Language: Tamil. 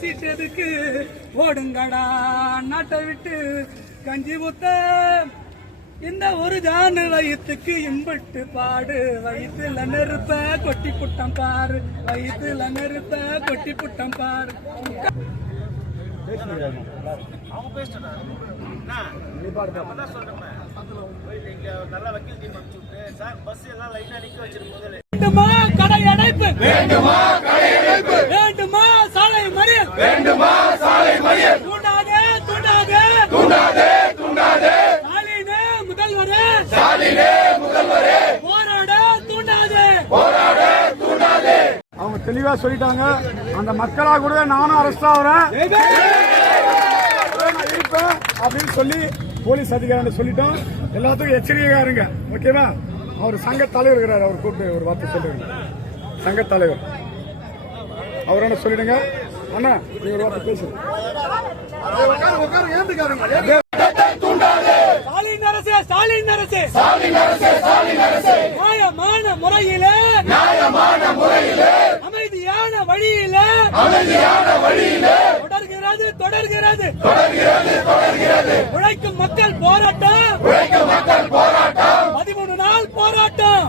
சீட்டதுக்கு ஓடுங்கடா நாட்டை விட்டு கஞ்சி முத்த இந்த ஒரு ஜானு வயிற்றுக்கு இன்பட்டு பாடு வயிற்றுல நெருப்ப கொட்டி புட்டம் பாரு வயிற்றுல நெருப்ப கொட்டி புட்டம் பாரு. வேண்டுமா கடை அடைப்பு வேண்டுமா சாலை மறியல் வேண்டுமா சாலை மறியல் தூண்டாதே தூண்டாதே தூண்டாதே தூண்டாதே ஸ்டாலினே முதல்வரே போராட தூண்டாதே போராட தூண்டாதே. அவங்க தெளிவா சொல்லிட்டாங்க. அந்த மக்களா கூட நானும் அரெஸ்ட் ஆகிறேன் இருப்பேன் அப்படின்னு சொல்லி போலீஸ் அதிகாரி சொல்லிட்டோம். எல்லாத்துக்கும் எச்சரிக்கையா இருங்க, ஓகேவா? அவர் சங்க தலைவர் இருக்கிறார், அவர் கூப்பிட்டு ஒரு வார்த்தை சொல்லுங்க. சங்க தலைவர் அவர் என்ன சொல்லிடுங்க. அண்ணா நீங்க ஒரு வார்த்தை பேசுங்க. நியாயமான முறையிலே அமைதியான வழியிலே தொடர்கிறது உழைக்கும் மக்கள் போராட்டம் 13 நாள் போராட்டம்